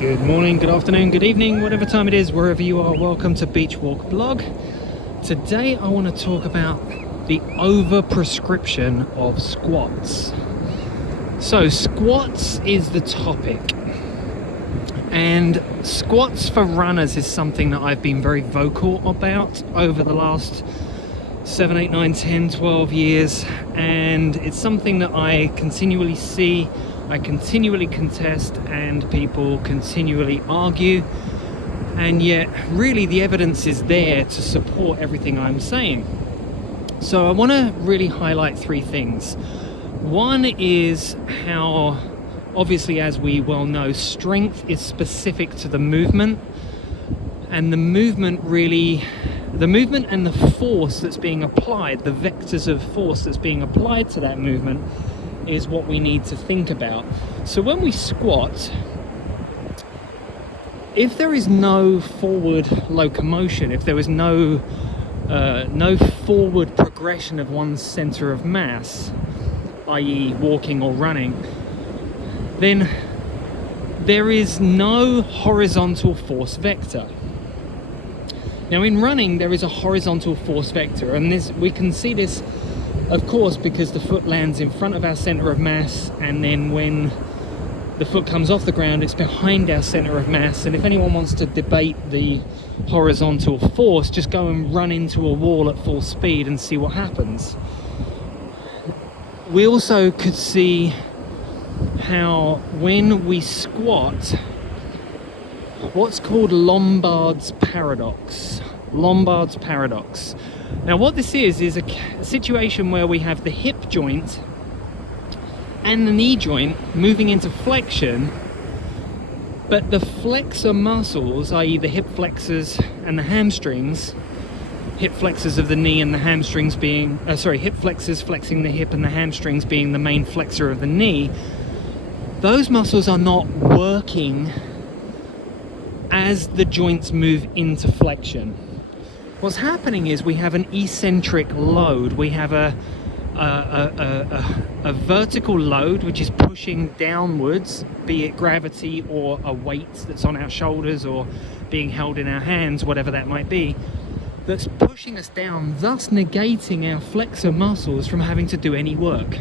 Good morning, good afternoon, good evening, whatever time it is, wherever you are, welcome to Beach Walk Blog. Today I want to talk about the over-prescription of squats. So squats is the topic, and squats for runners is something that I've been very vocal about over the last 7, 8, 9, 10, 12 years, and it's something that I continually see, I continually contest, and people continually argue, and yet really the evidence is there to support everything I'm saying. So I want to really highlight three things. One is how, obviously, as we well know, strength is specific to the movement, and the movement and the force that's being applied, the vectors of force that's being applied to that movement, is what we need to think about. So when we squat, if there is no forward locomotion, if there is no forward progression of one's center of mass, i.e. walking or running, then there is no horizontal force vector. Now in running there is a horizontal force vector, and we can see this of course because the foot lands in front of our center of mass, and then when the foot comes off the ground it's behind our center of mass. And if anyone wants to debate the horizontal force, just go and run into a wall at full speed and see what happens. We also could see how when we squat, what's called Lombard's paradox. Lombard's paradox. Now what this is a situation where we have the hip joint and the knee joint moving into flexion, but the flexor muscles, i.e. the hip flexors and the hamstrings, hip flexors of the knee and the hamstrings being, hip flexors flexing the hip and the hamstrings being the main flexor of the knee, those muscles are not working as the joints move into flexion. What's happening is we have an eccentric load. We have a vertical load which is pushing downwards, be it gravity or a weight that's on our shoulders or being held in our hands, whatever that might be, that's pushing us down, thus negating our flexor muscles from having to do any work.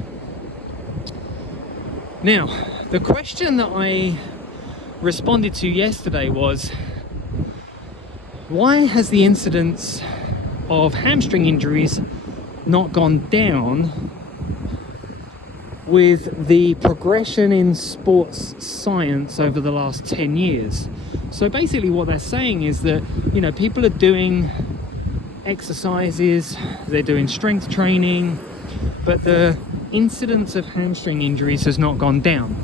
Now, the question that I responded to yesterday was, why has the incidence of hamstring injuries not gone down with the progression in sports science over the last 10 years? So basically what they're saying is that, people are doing exercises, they're doing strength training, but the incidence of hamstring injuries has not gone down.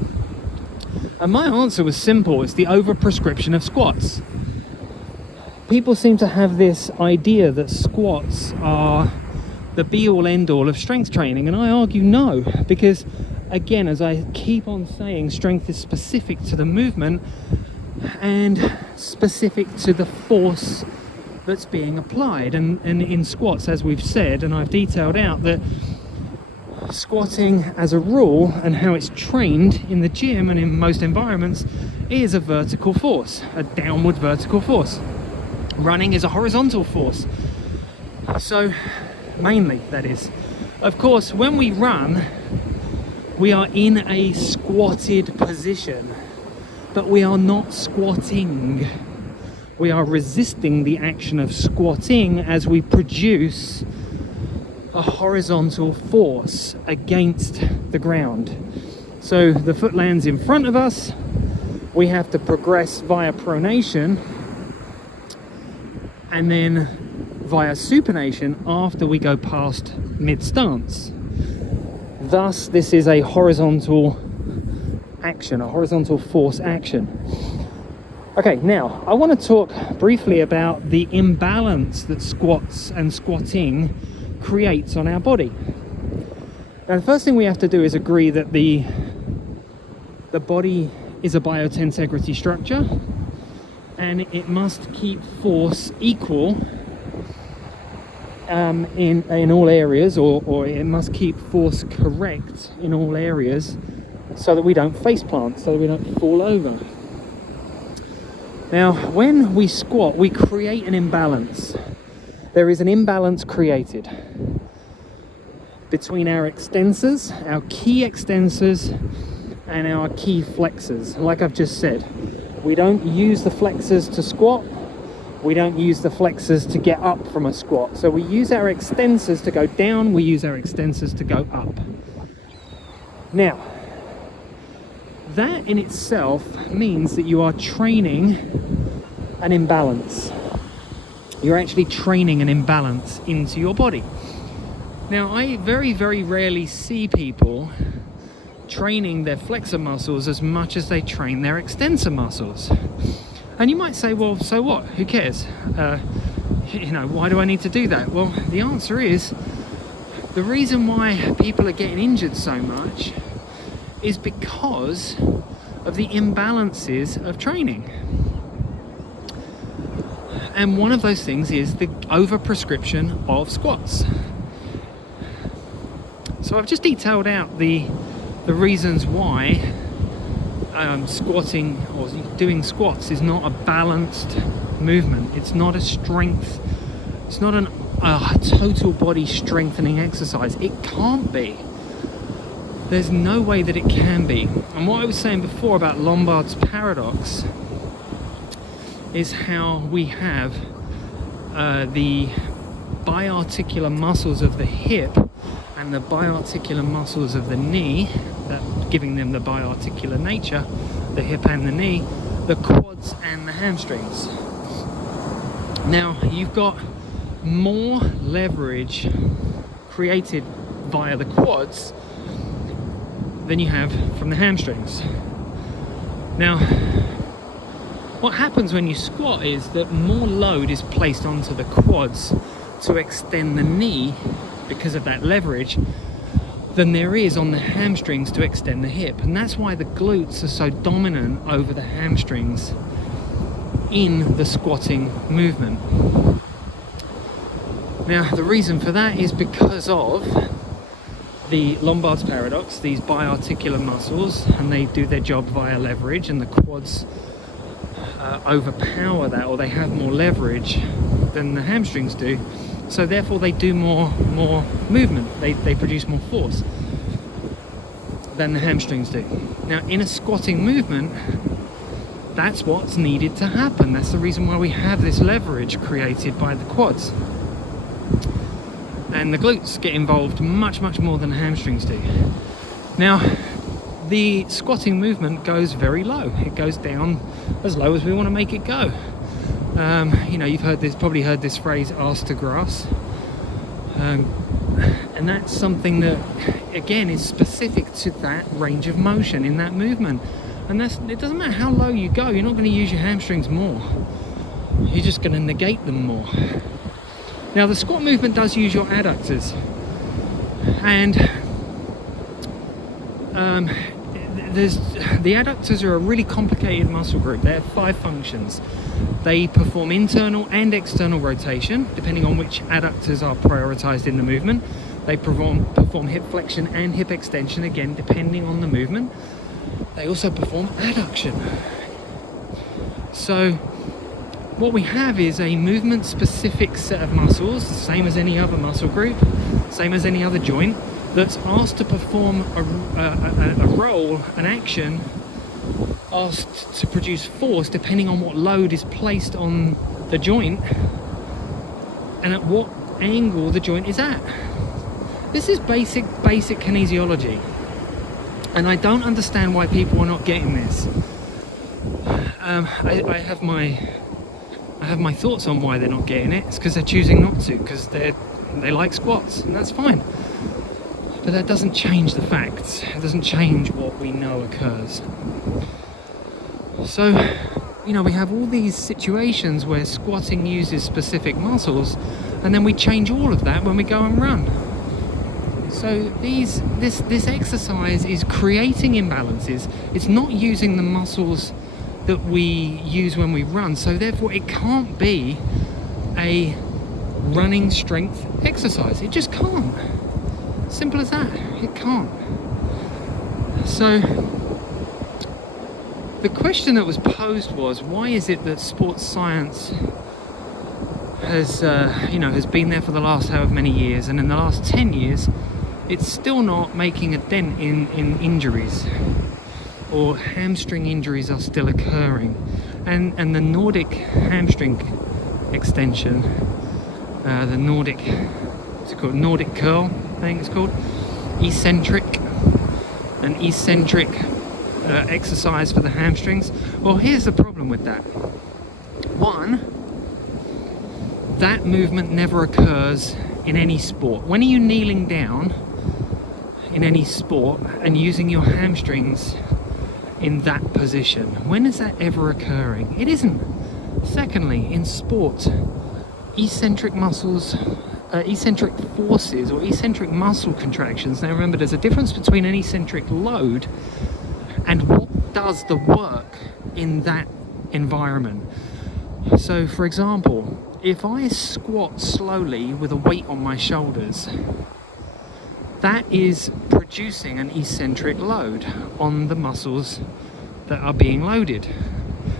And my answer was simple: it's the overprescription of squats. People seem to have this idea that squats are the be-all end-all of strength training, and I argue no, because again, as I keep on saying, strength is specific to the movement and specific to the force that's being applied. And in squats, as we've said, and I've detailed out, that squatting as a rule and how it's trained in the gym and in most environments is a vertical force, a downward vertical force. Running is a horizontal force. So mainly, that is. Of course, when we run, we are in a squatted position, but we are not squatting. We are resisting the action of squatting as we produce a horizontal force against the ground. So the foot lands in front of us, we have to progress via pronation and then via supination after we go past mid-stance. Thus, this is a horizontal action, a horizontal force action. Okay, now I want to talk briefly about the imbalance that squats and squatting creates on our body. Now, the first thing we have to do is agree that the body is a biotensegrity structure, and it must keep force equal in all areas, or it must keep force correct in all areas, so that we don't face plant, so that we don't fall over. Now, when we squat, we create an imbalance. There is an imbalance created between our extensors, our key extensors, and our key flexors. Like I've just said, we don't use the flexors to squat. We don't use the flexors to get up from a squat. So we use our extensors to go down, we use our extensors to go up. Now, that in itself means that you are training an imbalance. You're actually training an imbalance into your body. Now, I very, very rarely see people training their flexor muscles as much as they train their extensor muscles. And you might say, well, so what? Who cares? Why do I need to do that? Well, the answer is, the reason why people are getting injured so much is because of the imbalances of training. And one of those things is the overprescription of squats. So I've just detailed out the reasons why squatting or doing squats is not a balanced movement. It's not a strength. It's not a total body strengthening exercise. It can't be. There's no way that it can be. And what I was saying before about Lombard's paradox is how we have the biarticular muscles of the hip and the biarticular muscles of the knee, giving them the biarticular nature, the hip and the knee, the quads and the hamstrings. Now, you've got more leverage created via the quads than you have from the hamstrings. Now, what happens when you squat is that more load is placed onto the quads to extend the knee because of that leverage than there is on the hamstrings to extend the hip. And that's why the glutes are so dominant over the hamstrings in the squatting movement. Now, the reason for that is because of the Lombard's paradox, these biarticular muscles, and they do their job via leverage, and the quads overpower that, or they have more leverage than the hamstrings do. So therefore they do more movement, they produce more force than the hamstrings do. Now, in a squatting movement, that's what's needed to happen. That's the reason why we have this leverage created by the quads. And the glutes get involved much more than the hamstrings do. Now, the squatting movement goes very low. It goes down as low as we want to make it go. You've probably heard this phrase, arse to grass. And that's something that, again, is specific to that range of motion in that movement. And it doesn't matter how low you go, you're not going to use your hamstrings more. You're just going to negate them more. Now, the squat movement does use your adductors. And the adductors are a really complicated muscle group. They have 5 functions. They perform internal and external rotation, depending on which adductors are prioritized in the movement. They perform hip flexion and hip extension, again, depending on the movement. They also perform adduction. So what we have is a movement-specific set of muscles, same as any other muscle group, same as any other joint, that's asked to perform a role, an action, asked to produce force depending on what load is placed on the joint and at what angle the joint is at. This is basic kinesiology, and I don't understand why people are not getting this. I have my thoughts on why they're not getting it. It's because they're choosing not to, because they like squats, and that's fine. But that doesn't change the facts. It doesn't change what we know occurs. So, we have all these situations where squatting uses specific muscles, and then we change all of that when we go and run. So this exercise is creating imbalances. It's not using the muscles that we use when we run. So therefore, it can't be a running strength exercise. It just can't. Simple as that. It can't. So the question that was posed was, why is it that sports science has been there for the last however many years, and in the last 10 years it's still not making a dent in injuries, or hamstring injuries are still occurring, and the Nordic hamstring extension, the Nordic, what's it called, Nordic curl, I think it's called, eccentric exercise for the hamstrings. Well, here's the problem with that. One, that movement never occurs in any sport. When are you kneeling down in any sport and using your hamstrings in that position? When is that ever occurring? It isn't. Secondly, in sport, eccentric muscles, eccentric forces or eccentric muscle contractions. Now remember, there's a difference between an eccentric load and what does the work in that environment. So for example, if I squat slowly with a weight on my shoulders, that is producing an eccentric load on the muscles that are being loaded.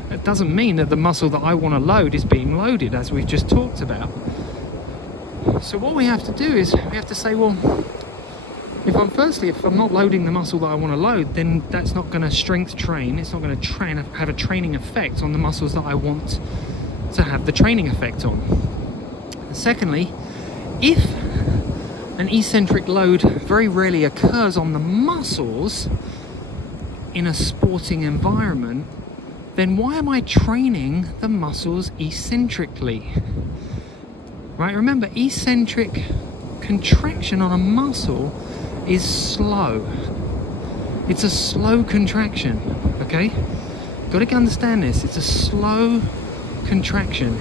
It doesn't mean that the muscle that I want to load is being loaded, as we've just talked about. So what we have to do is we have to say, well, if I'm not loading the muscle that I want to load, then that's not going to strength train. It's not going to have a training effect on the muscles that I want to have the training effect on. Secondly, if an eccentric load very rarely occurs on the muscles in a sporting environment, then why am I training the muscles eccentrically? Right, remember, eccentric contraction on a muscle is slow. It's a slow contraction, okay? Got to understand this. It's a slow contraction.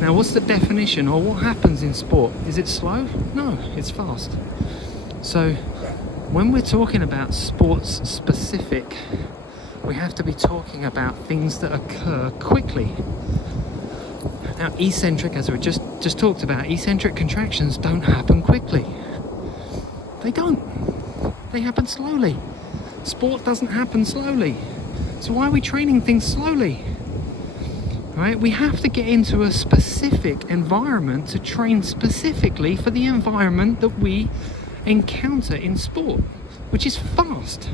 Now, what's the definition, or what happens in sport? Is it slow? No, it's fast. So when we're talking about sports specific, we have to be talking about things that occur quickly. Now, eccentric, as we just talked about, eccentric contractions don't happen quickly. They don't. They happen slowly. Sport doesn't happen slowly. So why are we training things slowly? Right? We have to get into a specific environment to train specifically for the environment that we encounter in sport, which is fast.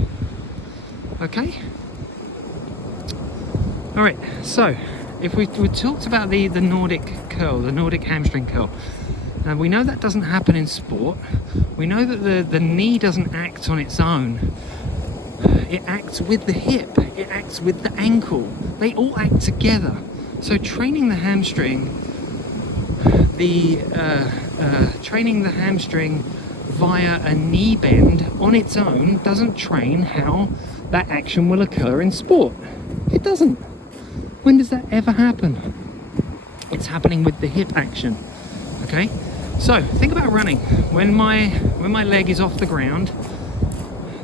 Okay? All right, so if we talked about the Nordic curl, the Nordic hamstring curl, and we know that doesn't happen in sport. We know that the knee doesn't act on its own. It acts with the hip, it acts with the ankle. They all act together. So training the hamstring, training the hamstring via a knee bend on its own doesn't train how that action will occur in sport. It doesn't. When does that ever happen? It's happening with the hip action. Okay? So think about running. When my leg is off the ground,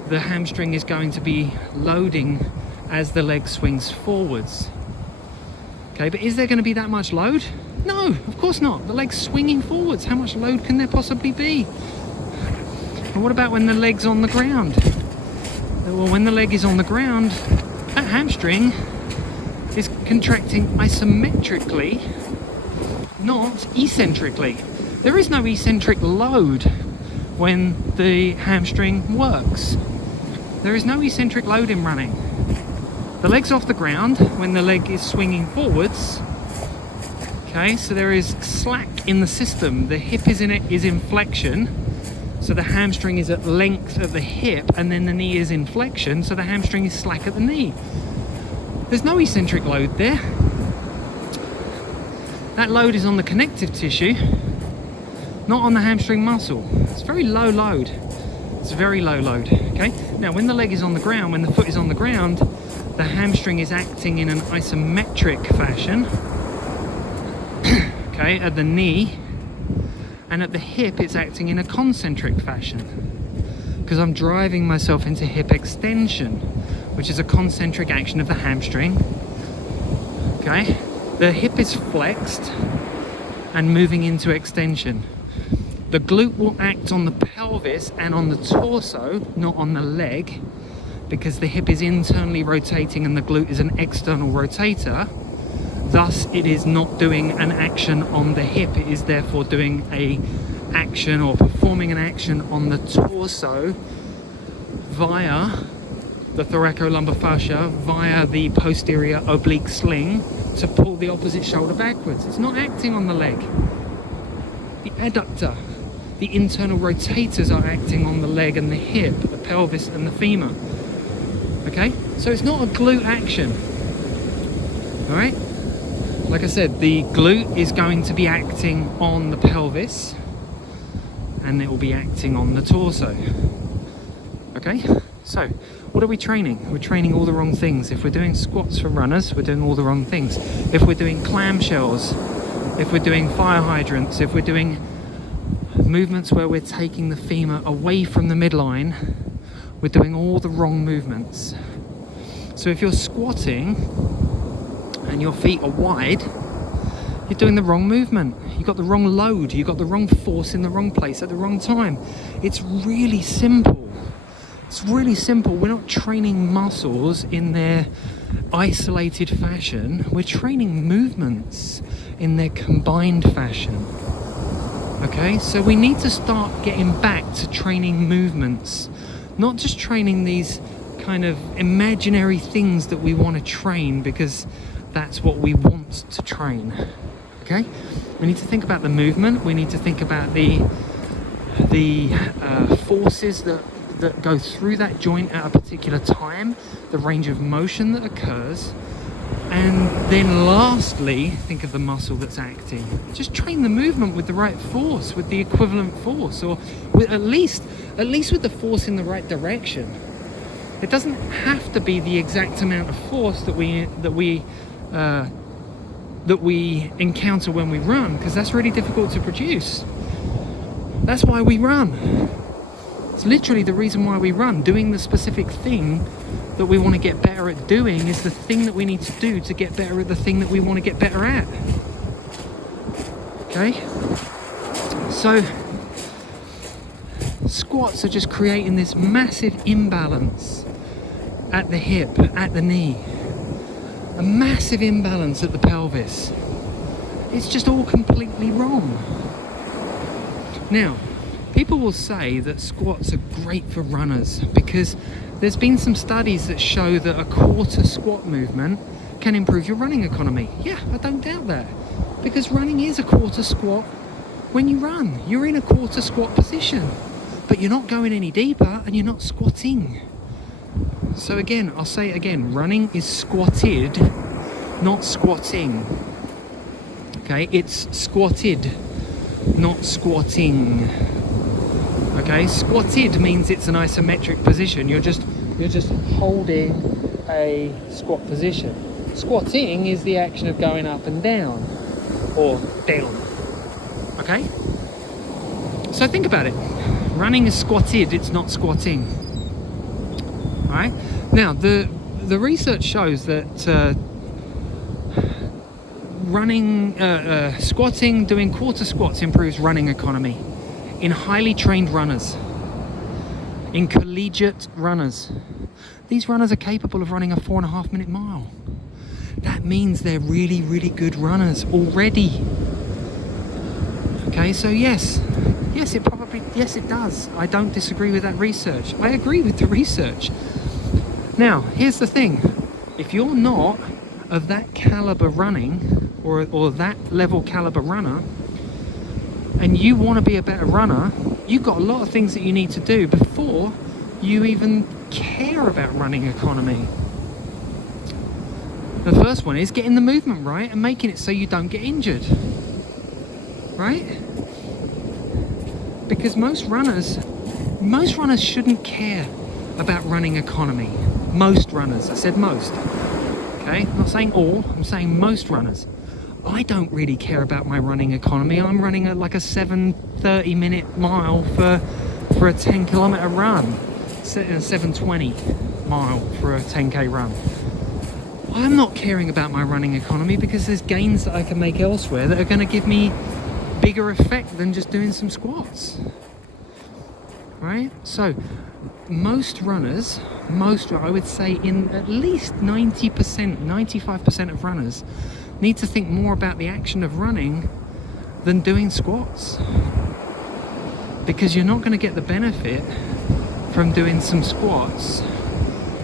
the hamstring is going to be loading as the leg swings forwards. Okay, but is there going to be that much load? No, of course not. The leg's swinging forwards. How much load can there possibly be? And what about when the leg's on the ground? Well, when the leg is on the ground, that hamstring is contracting isometrically, not eccentrically. There is no eccentric load when the hamstring works. There is no eccentric load in running. The leg's off the ground when the leg is swinging forwards. Okay, so there is slack in the system. The hip is in flexion, so the hamstring is at length at the hip, and then the knee is in flexion, so the hamstring is slack at the knee. There's no eccentric load there. That load is on the connective tissue, not on the hamstring muscle. It's very low load. It's very low load. Okay. Now, when the leg is on the ground, when the foot is on the ground, the hamstring is acting in an isometric fashion. Okay, at the knee, and at the hip, it's acting in a concentric fashion because I'm driving myself into hip extension, which is a concentric action of the hamstring. Okay, the hip is flexed and moving into extension. The glute will act on the pelvis and on the torso, not on the leg. because the hip is internally rotating and the glute is an external rotator. Thus, it is not doing an action on the hip. It is therefore doing a action or performing an action on the torso via the thoracolumbar fascia, via the posterior oblique sling to pull the opposite shoulder backwards. It's not acting on the leg. The adductor, the internal rotators are acting on the leg and the hip, the pelvis and the femur. Okay? So it's not a glute action. Alright? Like I said, the glute is going to be acting on the pelvis and it will be acting on the torso. Okay? So, what are we training? We're training all the wrong things. If we're doing squats for runners, we're doing all the wrong things. If we're doing clamshells, if we're doing fire hydrants, if we're doing movements where we're taking the femur away from the midline, we're doing all the wrong movements. So if you're squatting and your feet are wide, you're doing the wrong movement. You've got the wrong load. You've got the wrong force in the wrong place at the wrong time. It's really simple. It's really simple. We're not training muscles in their isolated fashion. We're training movements in their combined fashion. Okay, so we need to start getting back to training movements, not just training these kind of imaginary things that we want to train because that's what we want to train. Okay, we need to think about the movement. We need to think about the forces that go through that joint at a particular time, the range of motion that occurs, and then lastly, think of the muscle that's acting. Just train the movement with the right force, with the equivalent force, or with at least with the force in the right direction. It doesn't have to be the exact amount of force that we encounter when we run, because that's really difficult to produce. That's why we run. It's literally the reason why we run. Doing the specific thing that we want to get better at doing is the thing that we need to do to get better at the thing that we want to get better at. Okay? So, squats are just creating this massive imbalance at the hip, at the knee. A massive imbalance at the pelvis. It's just all completely wrong. Now, people will say that squats are great for runners because there's been some studies that show that a quarter squat movement can improve your running economy. Yeah, I don't doubt that. Because running is a quarter squat when you run. You're in a quarter squat position, but you're not going any deeper and you're not squatting. So again, I'll say it again, running is squatted, not squatting. Okay, it's squatted, not squatting. Okay, squatted means it's an isometric position. You're just holding a squat position. Squatting is the action of going up and down, or down. Okay? So think about it. Running is squatted, it's not squatting. Alright? Now, the research shows that squatting, doing quarter squats improves running economy in highly trained runners, in collegiate runners. These runners are capable of running a 4.5 minute mile. That means they're really, really good runners already. Okay, so yes, it does. I don't disagree with that research. I agree with the research. Now, here's the thing. If you're not of that caliber running, or that level caliber runner, and you want to be a better runner, you've got a lot of things that you need to do before you even care about running economy. The first one is getting the movement right and making it so you don't get injured. Right? Because most runners shouldn't care about running economy. Most runners, I said most. Okay, I'm not saying all, I'm saying most runners. I don't really care about my running economy. I'm running like a 7:30 minute mile for a 10 kilometer run, 7:20 mile for a 10k run. I'm not caring about my running economy because there's gains that I can make elsewhere that are going to give me bigger effect than just doing some squats. Right? So most runners I would say in at least 90%, 95% of runners need to think more about the action of running than doing squats. Because you're not going to get the benefit from doing some squats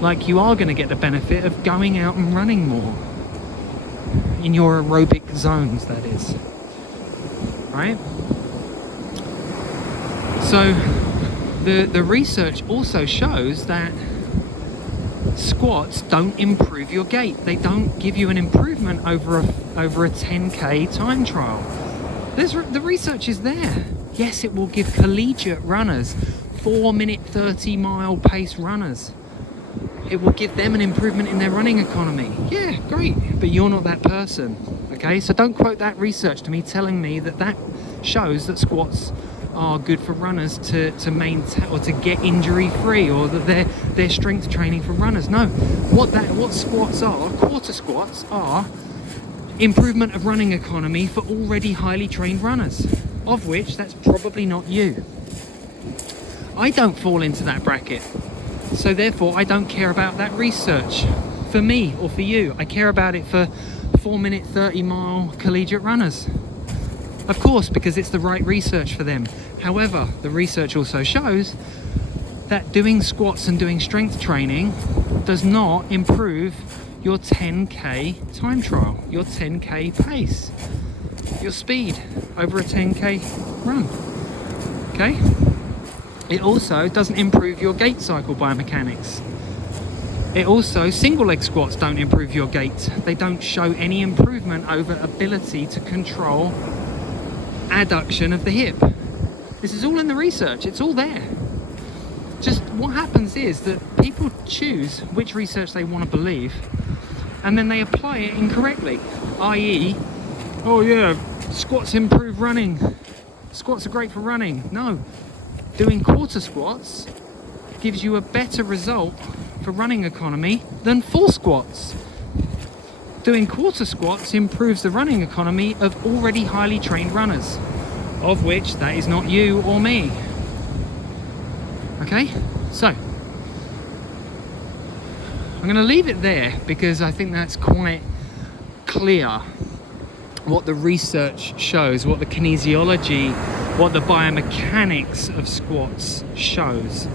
like you are going to get the benefit of going out and running more. In your aerobic zones, that is. Right? So the research also shows that squats don't improve your gait. They don't give you an improvement over a 10k time trial. The research is there. Yes, it will give collegiate runners, 4-minute 30-mile pace runners, it will give them an improvement in their running economy. Yeah, great, but you're not that person. Okay, so don't quote that research to me telling me that shows that squats are good for runners to maintain or to get injury free, or that they're strength training for runners. No, what squats are, quarter squats are improvement of running economy for already highly trained runners, of which that's probably not you. I don't fall into that bracket, so therefore I don't care about that research for me or for you. I care about it for 4-minute 30-mile collegiate runners, of course, because it's the right research for them. However, the research also shows that doing squats and doing strength training does not improve your 10k time trial, your 10k pace, your speed over a 10k run. Okay? It also doesn't improve your gait cycle biomechanics. It also, single leg squats don't improve your gait. They don't show any improvement over ability to control adduction of the hip. This is all in the research, it's all there. Just what happens is that people choose which research they want to believe, and then they apply it incorrectly, i.e., oh yeah, squats improve running, squats are great for running. No, doing quarter squats gives you a better result for running economy than full squats. Doing quarter squats improves the running economy of already highly trained runners, of which that is not you or me. Okay, so I'm going to leave it there because I think that's quite clear what the research shows, what the kinesiology, what the biomechanics of squats shows.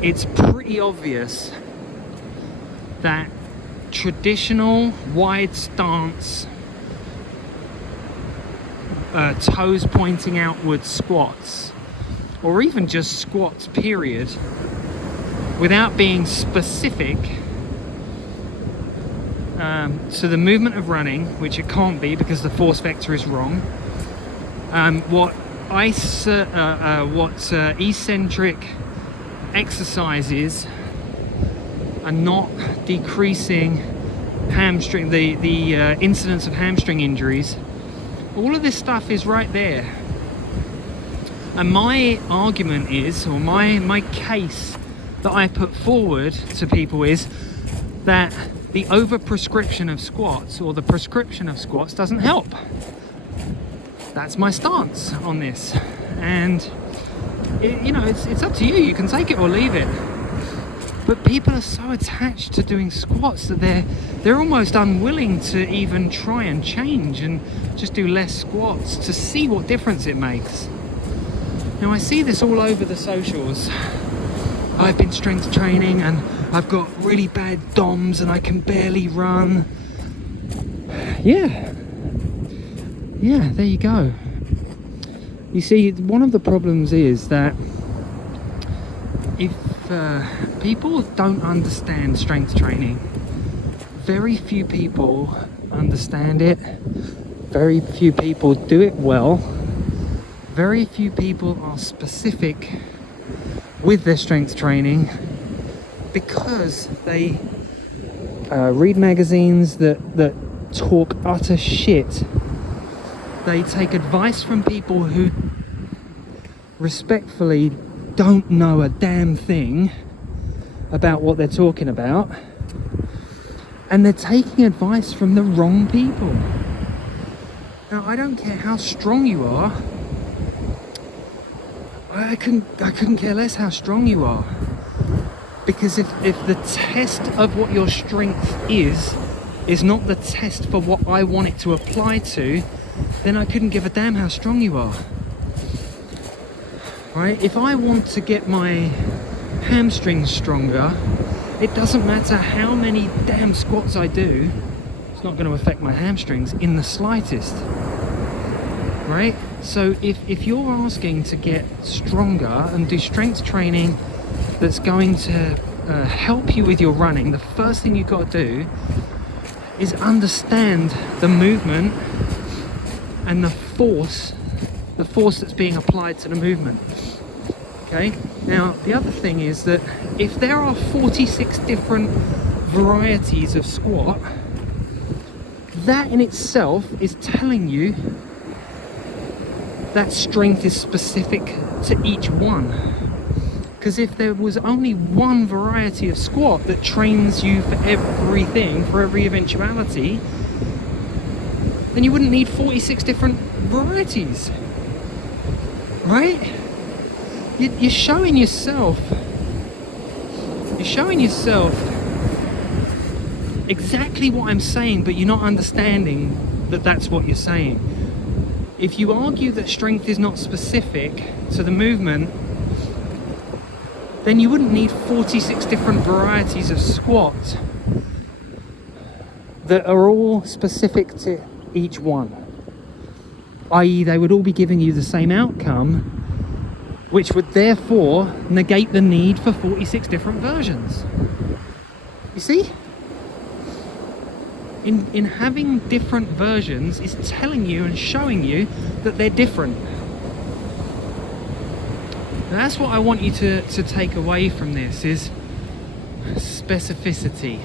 It's pretty obvious that traditional wide stance, toes pointing outward squats, or even just squats period, without being specific to the movement of running, which it can't be because the force vector is wrong, what eccentric exercises are not decreasing hamstring, the incidence of hamstring injuries. All of this stuff is right there. And my argument is, or my case that I put forward to people is that the overprescription of squats, or the prescription of squats, doesn't help. That's my stance on this. And it's up to you. You can take it or leave it. But people are so attached to doing squats that they're almost unwilling to even try and change and just do less squats to see what difference it makes. Now, I see this all over the socials. I've been strength training and I've got really bad DOMs and I can barely run. Yeah, there you go. You see, one of the problems is that if people don't understand strength training, very few people understand it, very few people do it well, very few people are specific with their strength training because they read magazines that talk utter shit. They take advice from people who respectfully don't know a damn thing about what they're talking about, and they're taking advice from the wrong people. Now, I don't care how strong you are. I couldn't care less how strong you are. Because if the test of what your strength is not the test for what I want it to apply to, then I couldn't give a damn how strong you are. Right? If I want to get my hamstrings stronger, it doesn't matter how many damn squats I do, it's not going to affect my hamstrings in the slightest. Right? So if you're asking to get stronger and do strength training that's going to help you with your running, the first thing you've got to do is understand the movement and the force that's being applied to the movement. Okay? Now, the other thing is that if there are 46 different varieties of squat, that in itself is telling you that strength is specific to each one. Because if there was only one variety of squat that trains you for everything, for every eventuality, then you wouldn't need 46 different varieties. Right? You're showing yourself exactly what I'm saying, but you're not understanding that that's what you're saying. If you argue that strength is not specific to the movement, then you wouldn't need 46 different varieties of squat that are all specific to each one. I.e., they would all be giving you the same outcome, which would therefore negate the need for 46 different versions. You see? In having different versions is telling you and showing you that they're different. And that's what I want you to take away from this, is specificity.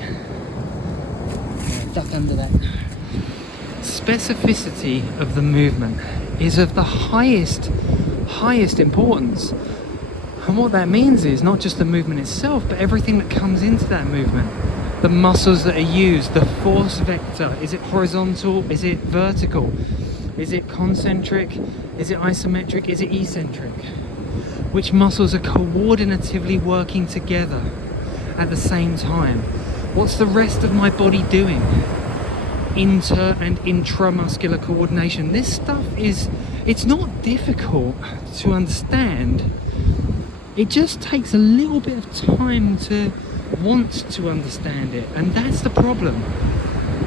Duck under that. Specificity of the movement is of the highest importance. And what that means is not just the movement itself, but everything that comes into that movement. The muscles that are used, the force vector. Is it horizontal? Is it vertical? Is it concentric? Is it isometric? Is it eccentric? Which muscles are coordinatively working together at the same time? What's the rest of my body doing? Inter and intramuscular coordination. This stuff it's not difficult to understand. It just takes a little bit of time to want to understand it, and that's the problem.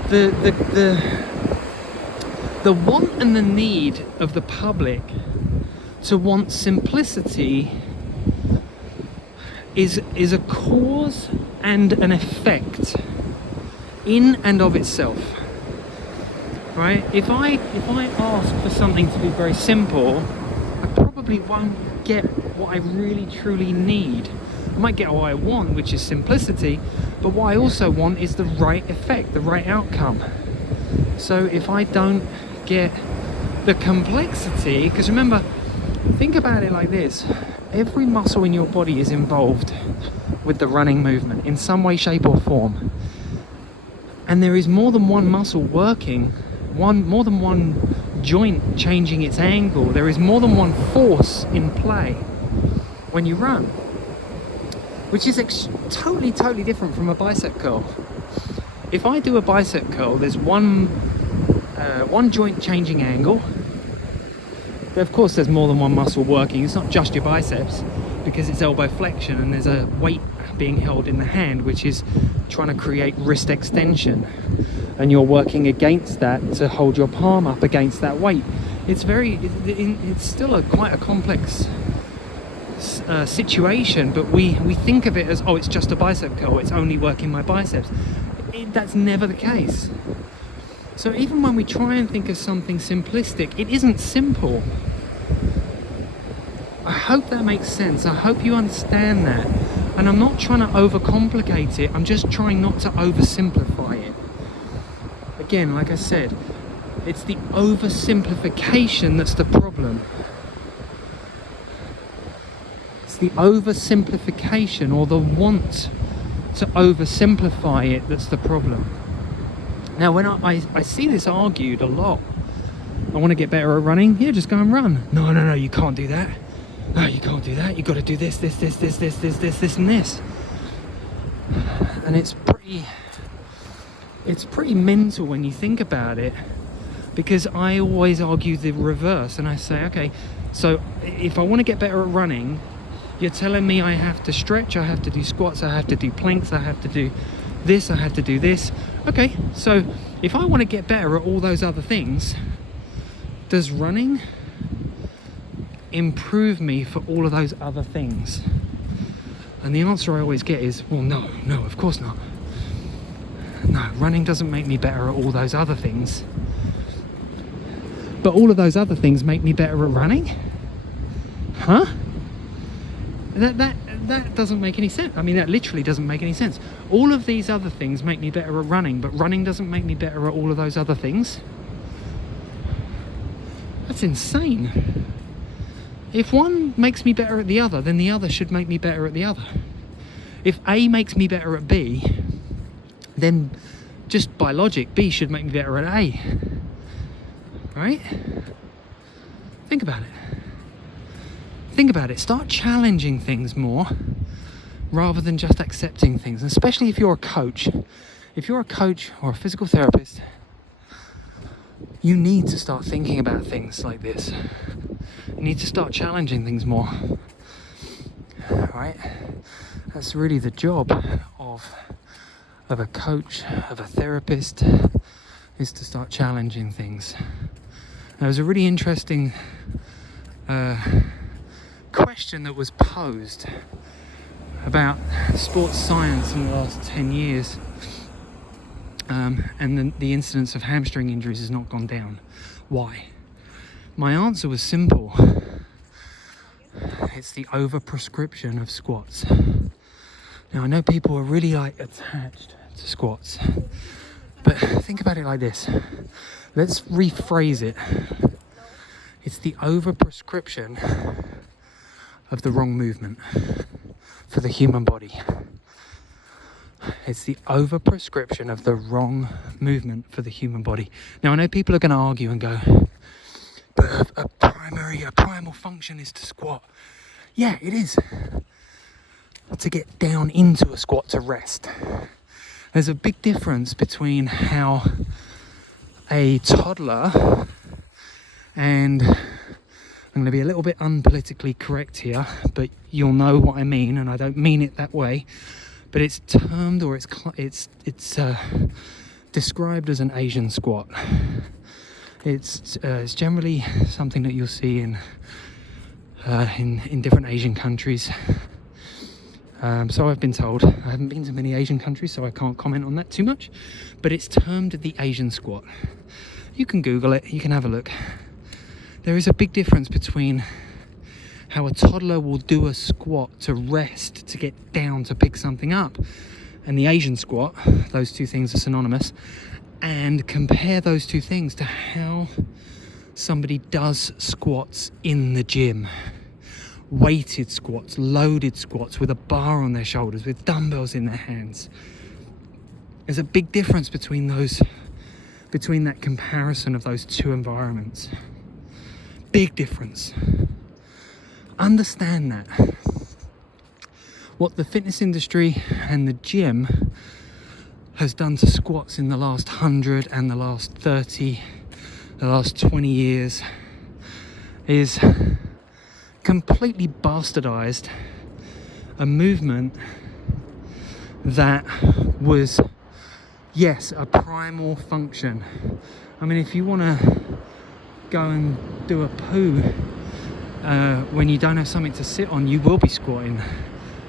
The want and the need of the public to want simplicity is a cause and an effect in and of itself. Right? If I ask for something to be very simple, I probably won't get what I really truly need. I might get what I want, which is simplicity, but what I also want is the right effect, the right outcome. So if I don't get the complexity, because remember, think about it like this: every muscle in your body is involved with the running movement in some way, shape or form, and there is more than one muscle working, more than one joint changing its angle. There is more than one force in play when you run, which is totally different from a bicep curl. If I do a bicep curl, there's one joint changing angle. But of course there's more than one muscle working. It's not just your biceps, because it's elbow flexion and there's a weight being held in the hand which is trying to create wrist extension, and you're working against that to hold your palm up against that weight. It's still quite a complex situation, but we think of it as, oh, it's just a bicep curl, it's only working my biceps. That's never the case. So even when we try and think of something simplistic, it isn't simple. I hope that makes sense. I hope you understand that. And I'm not trying to overcomplicate it, I'm just trying not to oversimplify it. Again, like I said, it's the oversimplification that's the problem. It's the oversimplification, or the want to oversimplify it, that's the problem. Now, when I see this argued a lot, I want to get better at running. Yeah, just go and run. No, you can't do that. No, you can't do that. You've got to do this, and this. And it's pretty mental when you think about it, because I always argue the reverse, and I say, okay, so if I want to get better at running, you're telling me I have to stretch, I have to do squats, I have to do planks, I have to do this, I have to do this. Okay, so if I want to get better at all those other things, does running improve me for all of those other things? And the answer I always get is, well, no, of course not. No, running doesn't make me better at all those other things. But all of those other things make me better at running? Huh? That doesn't make any sense. I mean, that literally doesn't make any sense. All of these other things make me better at running, but running doesn't make me better at all of those other things? That's insane. If one makes me better at the other, then the other should make me better at the other. If A makes me better at B, then just by logic, B should make me better at A. Right? Think about it. Start challenging things more rather than just accepting things. And especially if you're a coach. If you're a coach or a physical therapist, you need to start thinking about things like this. You need to start challenging things more. Right? That's really the job of a coach, of a therapist, is to start challenging things. There was a really interesting question that was posed about sports science in the last 10 years, and the incidence of hamstring injuries has not gone down. Why? My answer was simple. It's the overprescription of squats. Now, I know people are really attached to squats, but think about it like this. Let's rephrase it. It's the overprescription of the wrong movement for the human body. It's the overprescription of the wrong movement for the human body. Now, I know people are going to argue and go, but a primal function is to squat. Yeah, it is. To get down into a squat to rest. There's a big difference between how a toddler, and I'm going to be a little bit unpolitically correct here, but you'll know what I mean, and I don't mean it that way, but it's termed, or it's described as an Asian squat. It's generally something that you'll see in different Asian countries. So I've been told. I haven't been to many Asian countries, so I can't comment on that too much, but it's termed the Asian squat. You can Google it, you can have a look. There is a big difference between how a toddler will do a squat to rest, to get down, to pick something up, and the Asian squat. Those two things are synonymous. And compare those two things to how somebody does squats in the gym. Weighted squats, loaded squats with a bar on their shoulders, with dumbbells in their hands. There's a big difference between that comparison of those two environments. Big difference. Understand that. What the fitness industry and the gym has done to squats in the last 100 and the last 30, the last 20 years is completely bastardized a movement that was, yes, a primal function. I mean, if you want to go and do a poo when you don't have something to sit on, you will be squatting.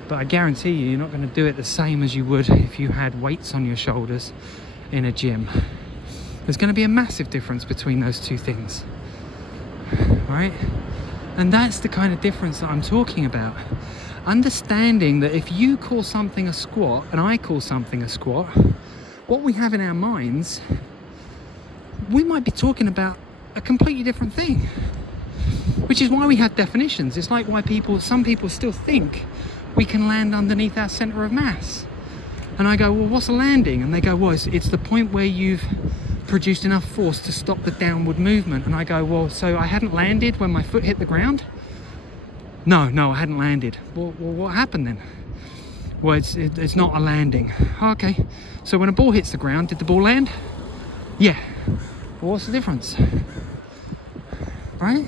But I guarantee you're not going to do it the same as you would if you had weights on your shoulders in a gym. There's going to be a massive difference between those two things, right? And that's the kind of difference that I'm talking about. Understanding that if you call something a squat and I call something a squat, what we have in our minds, we might be talking about a completely different thing. Which is why we have definitions. It's like why some people still think we can land underneath our center of mass. And I go, well, what's a landing? And they go, well, it's the point where you've produced enough force to stop the downward movement. And I go, well, so I hadn't landed when my foot hit the ground? No, I hadn't landed. Well, what happened then? Well, it's not a landing. Okay, so when a ball hits the ground, did the ball land? Yeah. Well, what's the difference? Right?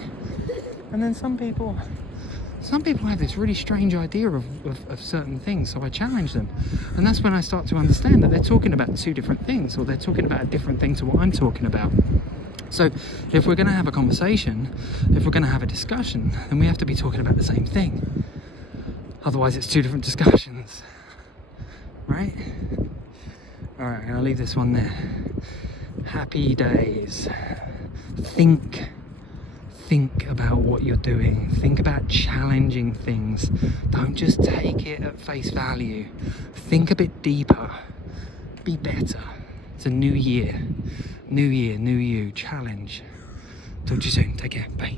And then some people have this really strange idea of certain things, so I challenge them. And that's when I start to understand that they're talking about two different things, or they're talking about a different thing to what I'm talking about. So if we're going to have a conversation, if we're going to have a discussion, then we have to be talking about the same thing. Otherwise it's two different discussions, right? All right, I'm going to leave this one there. Happy days. Think about what you're doing. Think about challenging things. Don't just take it at face value. Think a bit deeper. Be better. It's a new year. New year, new you. Challenge. Talk to you soon. Take care. Bye.